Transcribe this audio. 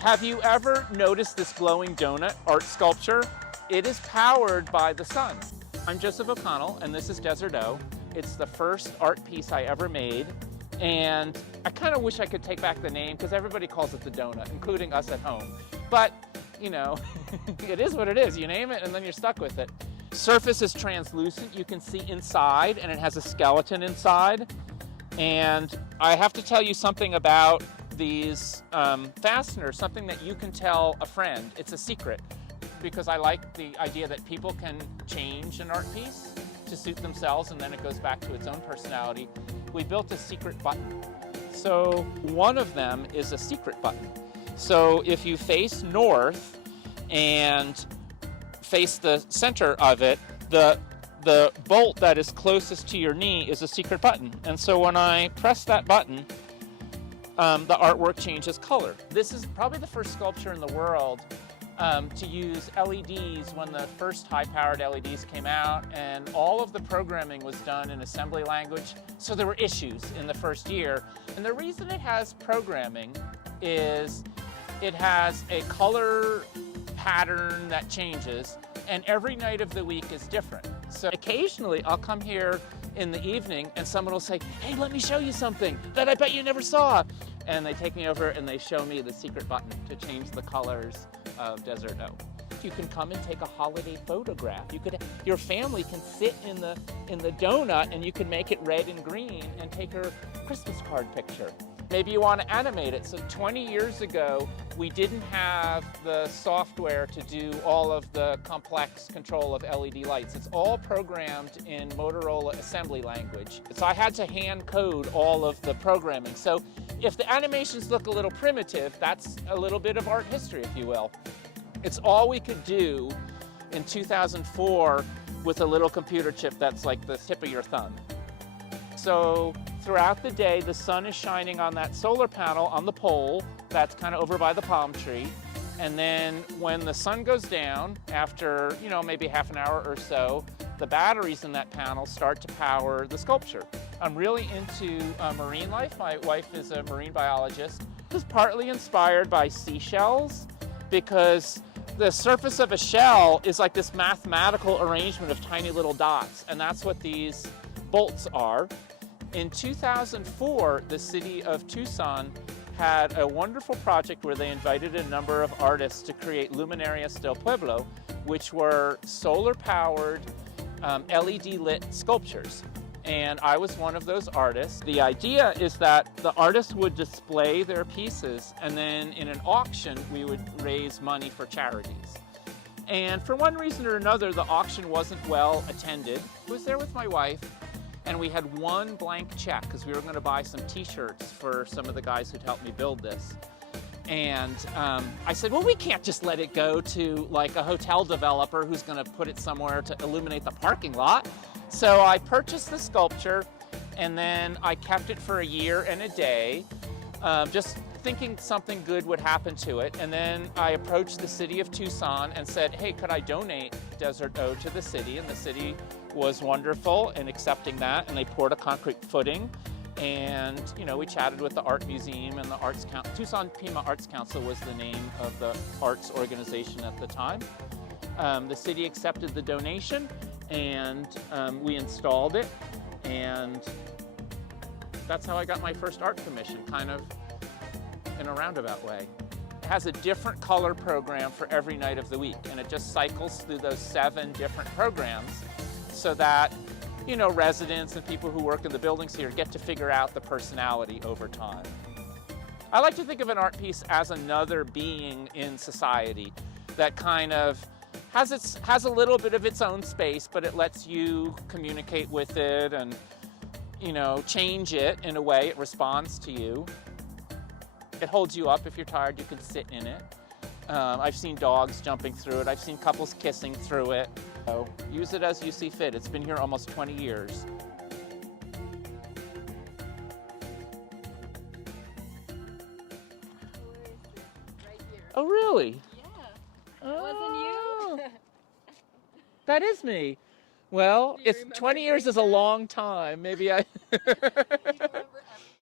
Have you ever noticed this glowing donut art sculpture? It is powered by the sun. I'm Joseph O'Connell, and this is Desert O. It's the first art piece I ever made, and I kind of wish I could take back the name because everybody calls it the donut, including us at home. But, you know, it is what it is. You name it, and then you're stuck with it. Surface is translucent. You can see inside, and it has a skeleton inside. And I have to tell you something about these fasteners, something that you can tell a friend. It's a secret, because I like the idea that people can change an art piece to suit themselves, and then it goes back to its own personality. We built a secret button. So one of them is a secret button. So if you face north and face the center of it, the bolt that is closest to your knee is a secret button. And so when I press that button, the artwork changes color. This is probably the first sculpture in the world to use LEDs when the first high-powered LEDs came out, and all of the programming was done in assembly language, so there were issues in the first year. And the reason it has programming is it has a color pattern that changes, and every night of the week is different. So occasionally I'll come here in the evening and someone will say, "Hey, let me show you something that I bet you never saw." And they take me over and they show me the secret button to change the colors of Desert O. You can come and take a holiday photograph. Your family can sit in the donut, and you can make it red and green and take her Christmas card picture. Maybe you want to animate it. So 20 years ago, we didn't have the software to do all of the complex control of LED lights. It's all programmed in Motorola assembly language. So I had to hand code all of the programming. So if the animations look a little primitive, that's a little bit of art history, if you will. It's all we could do in 2004 with a little computer chip that's like the tip of your thumb. So throughout the day, the sun is shining on that solar panel on the pole that's kind of over by the palm tree. And then when the sun goes down, after, maybe half an hour or so, the batteries in that panel start to power the sculpture. I'm really into marine life. My wife is a marine biologist. This is partly inspired by seashells, because the surface of a shell is like this mathematical arrangement of tiny little dots, and that's what these bolts are. In 2004, the city of Tucson had a wonderful project where they invited a number of artists to create Luminarias del Pueblo, which were solar-powered, LED-lit sculptures. And I was one of those artists. The idea is that the artists would display their pieces, and then in an auction, we would raise money for charities. And for one reason or another, the auction wasn't well attended. I was there with my wife, and we had one blank check because we were going to buy some t-shirts for some of the guys who'd helped me build this. And I said, well, we can't just let it go to like a hotel developer who's going to put it somewhere to illuminate the parking lot. So I purchased the sculpture, and then I kept it for a year and a day, just thinking something good would happen to it. And then I approached the city of Tucson and said, hey, could I donate Desert O to the city? And the city was wonderful in accepting that, and they poured a concrete footing. And we chatted with the art museum and the Arts Council. Tucson Pima Arts Council was the name of the arts organization at the time. The city accepted the donation, and we installed it, and that's how I got my first art commission, kind of in a roundabout way. It has a different color program for every night of the week, and it just cycles through those 7 different programs so that residents and people who work in the buildings here get to figure out the personality over time. I like to think of an art piece as another being in society that kind of has a little bit of its own space, but it lets you communicate with it and, change it in a way it responds to you. It holds you up. If you're tired, you can sit in it. I've seen dogs jumping through it. I've seen couples kissing through it. So use it as you see fit. It's been here almost 20 years. Right here. Oh, really? Yeah. It wasn't you? That is me. Well, Do you it's remember 20 years doing is a that? long time. Maybe I... You remember